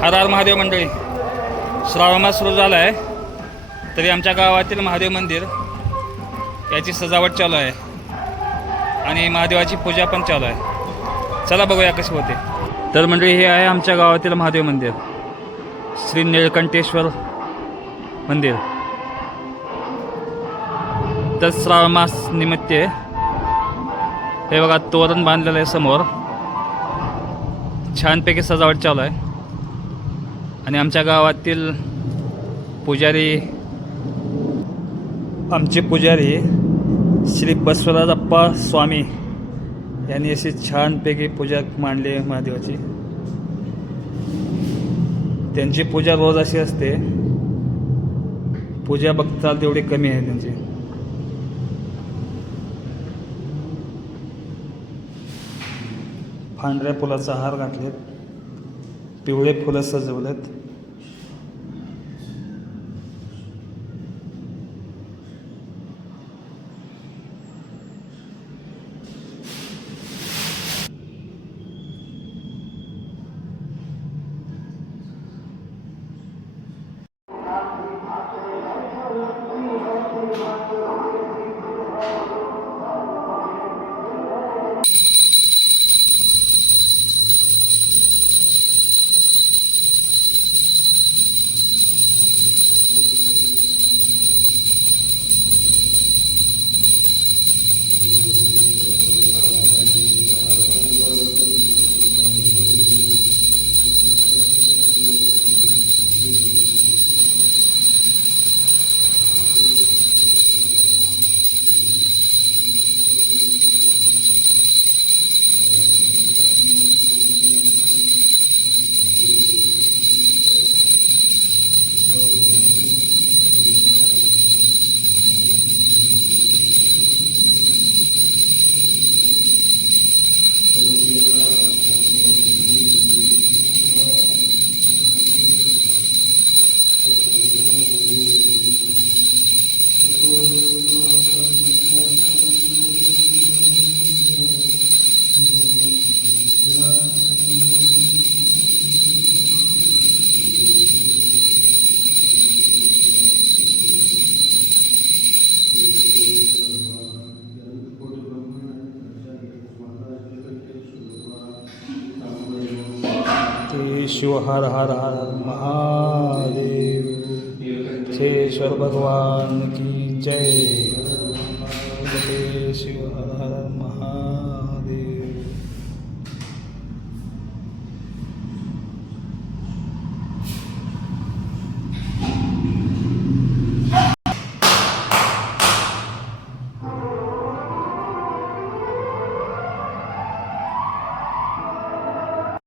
हर हर महादेव मंडळी, श्रावण मास सुरू झाला आहे तरी आमच्या गावातील महादेव मंदिर याची सजावट चालू आहे आणि महादेवाची पूजा पण चालू आहे. चला बघूया कशी होते. तर मंडळी, हे आहे आमच्या गावातील महादेव मंदिर, श्री निळकंठेश्वर मंदिर. तर श्रावण मास निमित्त हे बघा तोरण बांधलेलं आहे समोर, छानपैकी सजावट चालू आहे. आणि आमच्या गावातील पुजारी, आमचे पुजारी श्री बसवराजप्पा स्वामी यांनी अशी छानपैकी पूजा मांडली आहे महादेवाची. त्यांची पूजा रोज अशी असते, पूजा बघताल तेवढी कमी आहे त्यांची. पांढऱ्या फुलाचा हार घातलेत, पिवळे फुलं सजवलेत. शिव हर हर हर महादेव, शेश्वर भगवान की जय. शिव हर